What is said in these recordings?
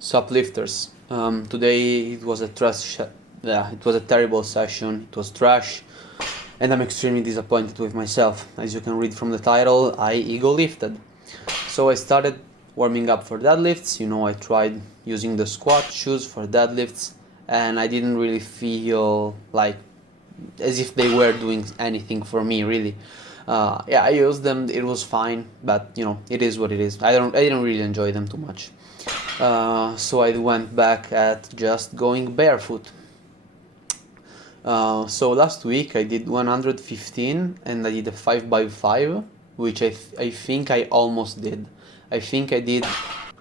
Uplifters. Today it was a it was a terrible session. It was trash, and I'm extremely disappointed with myself. As you can read from the title, I ego lifted. So I started warming up for deadlifts. I tried using the squat shoes for deadlifts, and I didn't really feel like as if they were doing anything for me, really. Yeah, I used them. It was fine, but it is what it is. I didn't really enjoy them too much. So I went back at just going barefoot. So last week I did 115 and I did a 5x5, which I think I almost did. I think I did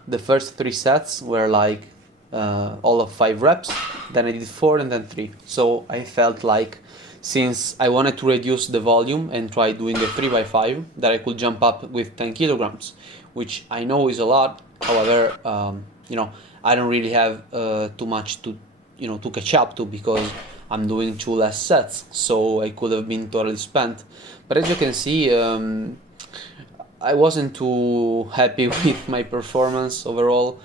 the first 3 sets were like all of 5 reps, then I did 4 and then 3. So I felt like since I wanted to reduce the volume and try doing a 3x5, that I could jump up with 10 kilograms, which I know is a lot. However, I don't really have too much to catch up to because I'm doing 2 less sets, so I could have been totally spent. But as you can see, I wasn't too happy with my performance overall.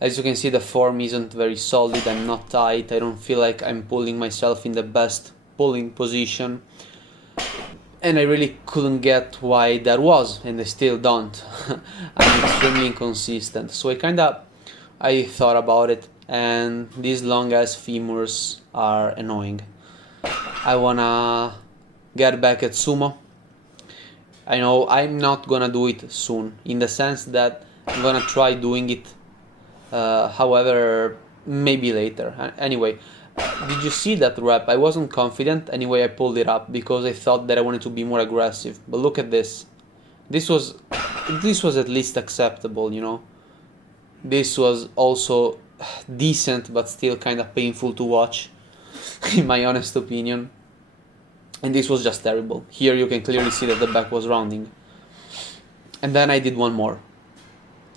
As you can see, the form isn't very solid. I'm not tight. I don't feel like I'm pulling myself in the best pulling position, and I really couldn't get why that was, and I still don't. I'm extremely inconsistent. So I thought about it, and these long ass femurs are annoying. I wanna get back at sumo. I know I'm not gonna do it soon, in the sense that I'm gonna try doing it, however, maybe later. Anyway, did you see that rep? I wasn't confident. Anyway, I pulled it up because I thought that I wanted to be more aggressive. But look at this. This was at least acceptable. This was also decent, but still kind of painful to watch, in my honest opinion. And this was just terrible. Here you can clearly see that the back was rounding. And then I did one more.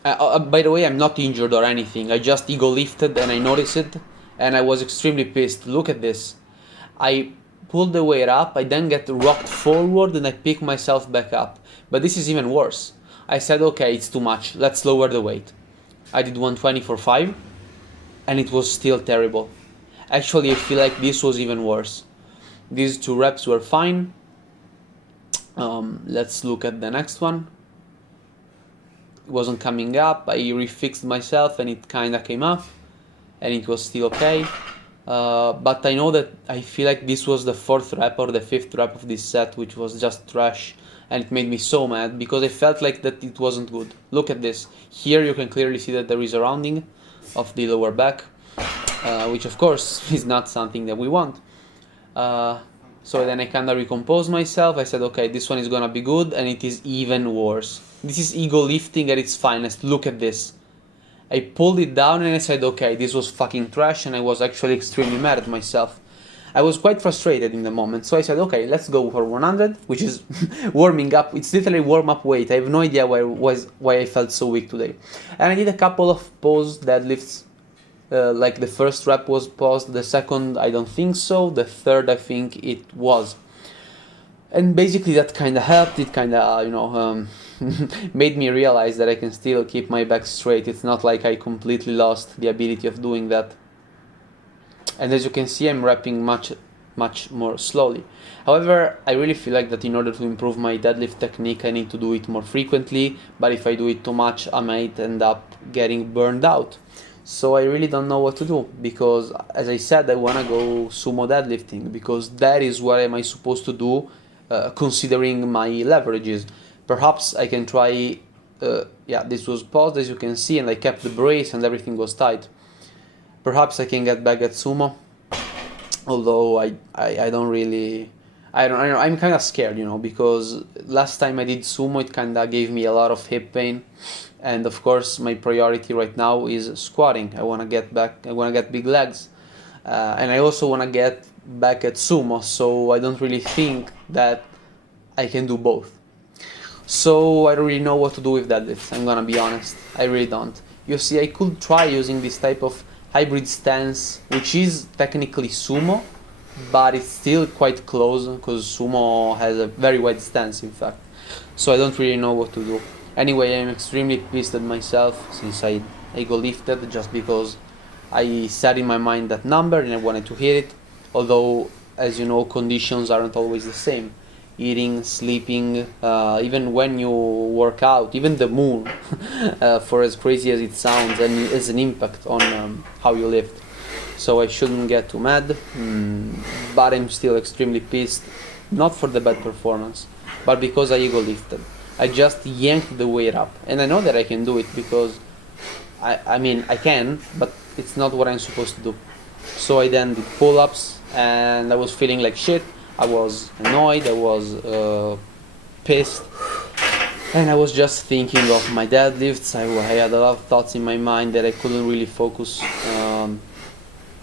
By the way, I'm not injured or anything. I just ego lifted and I noticed it, and I was extremely pissed. Look at this. I pulled the weight up, I then get rocked forward and I pick myself back up. But this is even worse. I said, okay, it's too much. Let's lower the weight. I did 120 for 5, and it was still terrible. Actually, I feel like this was even worse. These 2 reps were fine. Let's look at the next one. It wasn't coming up. I refixed myself and it kinda came up, and it was still okay. But I know that I feel like this was the 4th rep or the 5th rep of this set, which was just trash, and it made me so mad because I felt like that it wasn't good. Look at this. Here you can clearly see that there is a rounding of the lower back, which of course is not something that we want. So then I kinda recomposed myself. I said, okay, this one is gonna be good, and it is even worse. This is ego lifting at its finest. Look at this. I pulled it down and I said, okay, this was fucking trash, and I was actually extremely mad at myself. I was quite frustrated in the moment, so I said, okay, let's go for 100, which is warming up. It's literally warm-up weight. I have no idea why I felt so weak today. And I did a couple of pause deadlifts. Like the first rep was paused, the second I don't think so, the third I think it was. And basically that kind of helped. It kind of, made me realize that I can still keep my back straight. It's not like I completely lost the ability of doing that. And as you can see, I'm repping much more slowly. However, I really feel like that in order to improve my deadlift technique, I need to do it more frequently. But if I do it too much, I might end up getting burned out. So I really don't know what to do, because as I said, I want to go sumo deadlifting, because that is what am I supposed to do, considering my leverages. Perhaps I can try, this was paused as you can see, and I kept the brace and everything was tight. Perhaps I can get back at sumo, although I don't really, I don't know, I'm kind of scared, because last time I did sumo it kind of gave me a lot of hip pain. And of course, my priority right now is squatting. I want to get back. I want to get big legs, and I also want to get back at sumo. So I don't really think that I can do both. So I don't really know what to do with deadlifts. I'm gonna be honest. I really don't. You see, I could try using this type of hybrid stance, which is technically sumo, but it's still quite close because sumo has a very wide stance, in fact. So I don't really know what to do. Anyway, I'm extremely pissed at myself since I ego lifted just because I set in my mind that number and I wanted to hit it. Although, as you know, conditions aren't always the same. Eating, sleeping, even when you work out, even the moon, for as crazy as it sounds, and has an impact on how you lift. So I shouldn't get too mad, but I'm still extremely pissed, not for the bad performance, but because I ego lifted. I just yanked the weight up, and I know that I can do it because I mean I can, but it's not what I'm supposed to do. So I then did pull-ups, and I was feeling like shit. I was annoyed, I was pissed, and I was just thinking of my deadlifts. I had a lot of thoughts in my mind that I couldn't really focus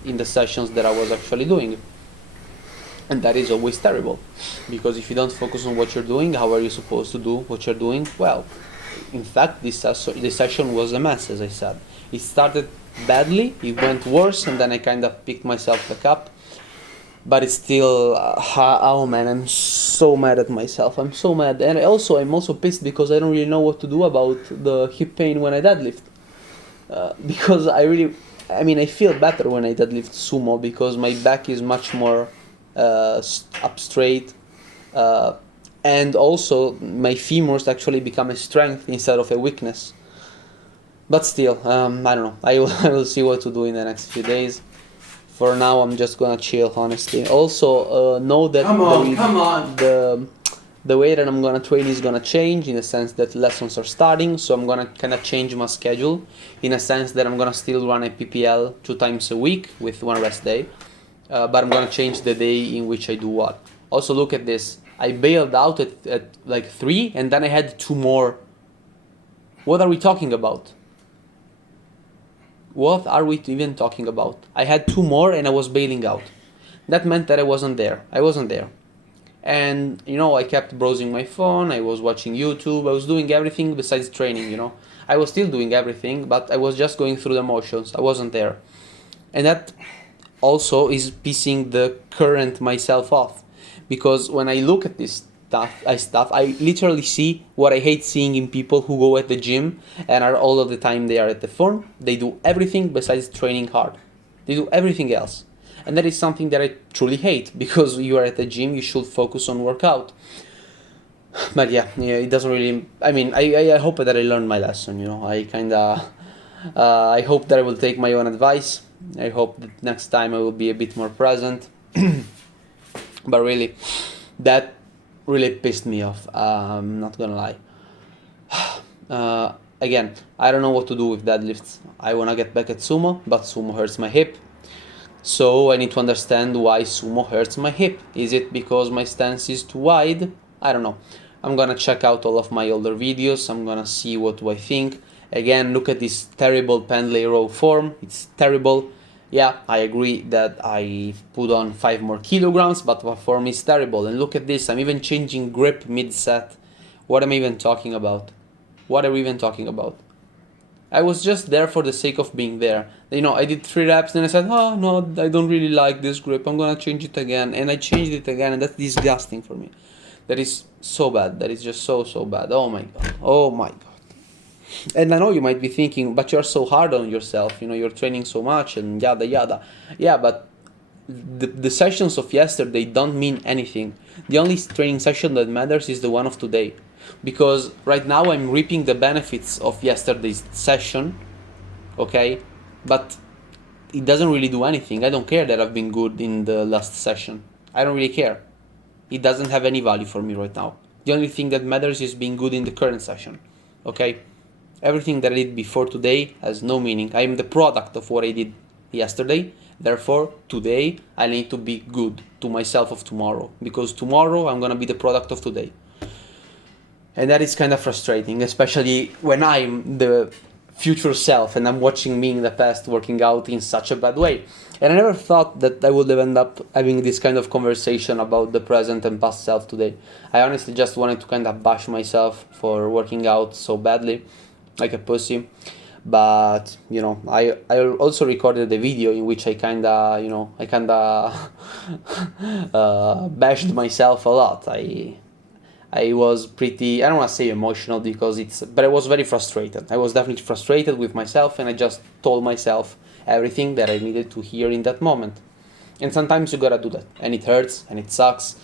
in the sessions that I was actually doing. And that is always terrible, because if you don't focus on what you're doing, how are you supposed to do what you're doing? Well, in fact, this session was a mess, as I said. It started badly, it went worse, and then I kind of picked myself back up. But it's still, oh man, I'm so mad at myself. I'm so mad, and I'm also pissed because I don't really know what to do about the hip pain when I deadlift. Because I feel better when I deadlift sumo because my back is much more up straight, and also my femurs actually become a strength instead of a weakness. But still, I don't know. I will see what to do in the next few days. For now, I'm just gonna chill, honestly. Also, know that the way that I'm gonna train is gonna change in the sense that lessons are starting, so I'm gonna kind of change my schedule in a sense that I'm gonna still run a PPL 2 times a week with 1 rest day, but I'm gonna change the day in which I do what. Also, look at this. I bailed out at like 3, and then I had 2 more. What are we talking about? What are we even talking about? I had 2 more and I was bailing out. That meant that I wasn't there. And, I kept browsing my phone, I was watching YouTube, I was doing everything besides training, I was still doing everything, but I was just going through the motions. I wasn't there. And that also is pissing the current myself off. Because when I look at this stuff, I literally see what I hate seeing in people who go at the gym and are all of the time they are at the phone. They do everything besides training hard. They do everything else. And that is something that I truly hate, because you are at the gym, you should focus on workout. But yeah, it doesn't really, I hope that I learned my lesson, I hope that I will take my own advice. I hope that next time I will be a bit more present. But really, that really pissed me off. I'm not gonna lie. Again, I don't know what to do with deadlifts. I wanna get back at sumo, but sumo hurts my hip. So I need to understand why sumo hurts my hip. Is it because my stance is too wide? I don't know. I'm gonna check out all of my older videos. I'm gonna see what do I think. Again, look at this terrible Pendlay row form. It's terrible. Yeah, I agree that I put on 5 more kilograms, but the form is terrible. And look at this, I'm even changing grip mid-set. What am I even talking about? What are we even talking about? I was just there for the sake of being there. I did 3 reps, and I said, oh no, I don't really like this grip, I'm gonna change it again. And I changed it again, and that's disgusting for me. That is so bad, that is just so bad. Oh my god. And I know you might be thinking, but you're so hard on yourself, you're training so much and yada yada. Yeah, but the sessions of yesterday don't mean anything. The only training session that matters is the one of today. Because right now I'm reaping the benefits of yesterday's session, okay? But it doesn't really do anything. I don't care that I've been good in the last session. I don't really care. It doesn't have any value for me right now. The only thing that matters is being good in the current session, okay? Everything that I did before today has no meaning. I am the product of what I did yesterday. Therefore, today I need to be good to myself of tomorrow, because tomorrow I'm gonna be the product of today. And that is kind of frustrating, especially when I'm the future self and I'm watching me in the past working out in such a bad way. And I never thought that I would end up having this kind of conversation about the present and past self today. I honestly just wanted to kind of bash myself for working out so badly, like a pussy. But I also recorded a video in which I kinda bashed myself a lot. I was pretty, I don't want to say emotional because but I was very frustrated. I was definitely frustrated with myself, and I just told myself everything that I needed to hear in that moment. And sometimes you gotta do that, and it hurts and it sucks.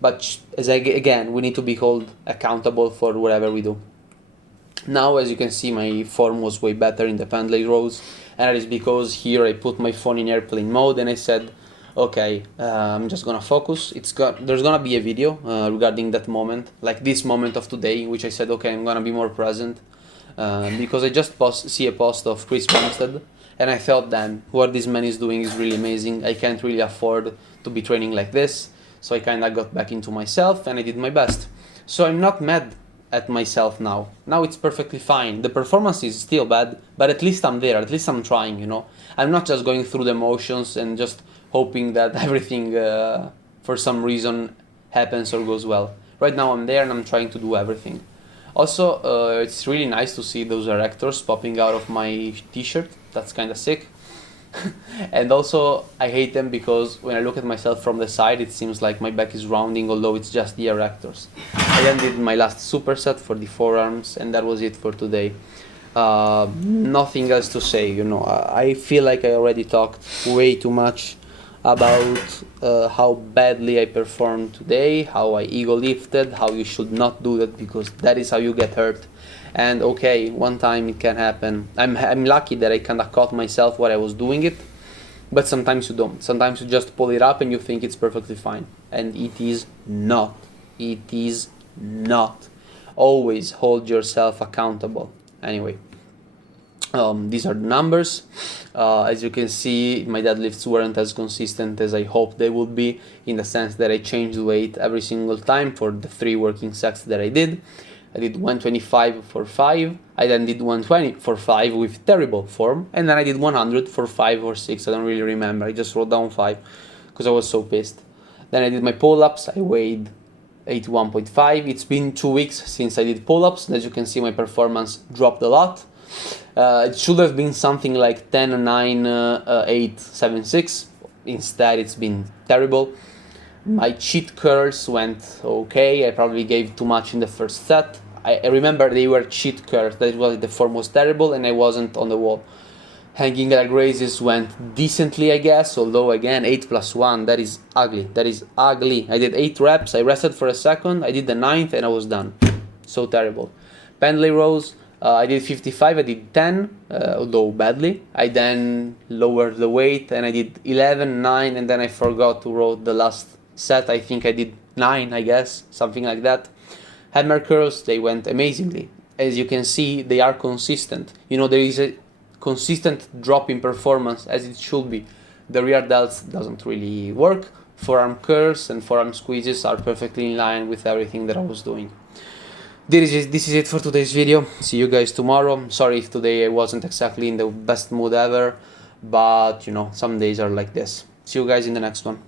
But again, we need to be held accountable for whatever we do. Now, as you can see, my form was way better in the Pendlay rows, and that is because here I put my phone in airplane mode and I said, okay, I'm just gonna focus. There's gonna be a video regarding that moment, like this moment of today, in which I said, okay, I'm gonna be more present, because I just see a post of Chris Bumstead, and I thought, damn, what this man is doing is really amazing. I can't really afford to be training like this, so I kind of got back into myself and I did my best. So I'm not mad at myself now. Now it's perfectly fine. The performance is still bad, but at least I'm there. At least I'm trying, you know. I'm not just going through the motions and just hoping that everything, for some reason, happens or goes well. Right now I'm there and I'm trying to do everything. Also, it's really nice to see those erectors popping out of my t-shirt. That's kind of sick. And also, I hate them because when I look at myself from the side, it seems like my back is rounding, although it's just the erectors. I then did my last superset for the forearms, and that was it for today. Nothing else to say, you know. I feel like I already talked way too much about how badly I performed today, how I ego lifted, how you should not do that because that is how you get hurt. And okay, one time it can happen. I'm lucky that I kind of caught myself while I was doing it, but sometimes you don't. Sometimes you just pull it up and you think it's perfectly fine, and it is not. It is not. Always hold yourself accountable. Anyway, these are the numbers. As you can see, my deadlifts weren't as consistent as I hoped they would be, in the sense that I changed weight every single time for the 3 working sets that I did. I did 125 for 5, I then did 120 for 5 with terrible form, and then I did 100 for 5 or 6, I don't really remember, I just wrote down 5 because I was so pissed. Then I did my pull-ups, I weighed 81.5, it's been 2 weeks since I did pull-ups, and as you can see my performance dropped a lot. It should have been something like 10, 9, 8, 7, 6, instead it's been terrible. My cheat curls went okay. I probably gave too much in the first set. I remember they were cheat curls. That was, the form was terrible and I wasn't on the wall. Hanging leg raises went decently, I guess. Although again, 8 plus 1, that is ugly. That is ugly. I did 8 reps. I rested for a second. I did the 9th and I was done. So terrible. Pendlay rows. I did 55. I did 10, although badly. I then lowered the weight and I did 11, 9, and then I forgot to row the last set. I think I did 9, I guess, something like that. Hammer curls, they went amazingly. As you can see, they are consistent. You know, there is a consistent drop in performance, as it should be. The rear delts doesn't really work. Forearm curls and forearm squeezes are perfectly in line with everything that I was doing. This is it for today's video. See you guys tomorrow. Sorry if today I wasn't exactly in the best mood ever, but you know, some days are like this. See you guys in the next one.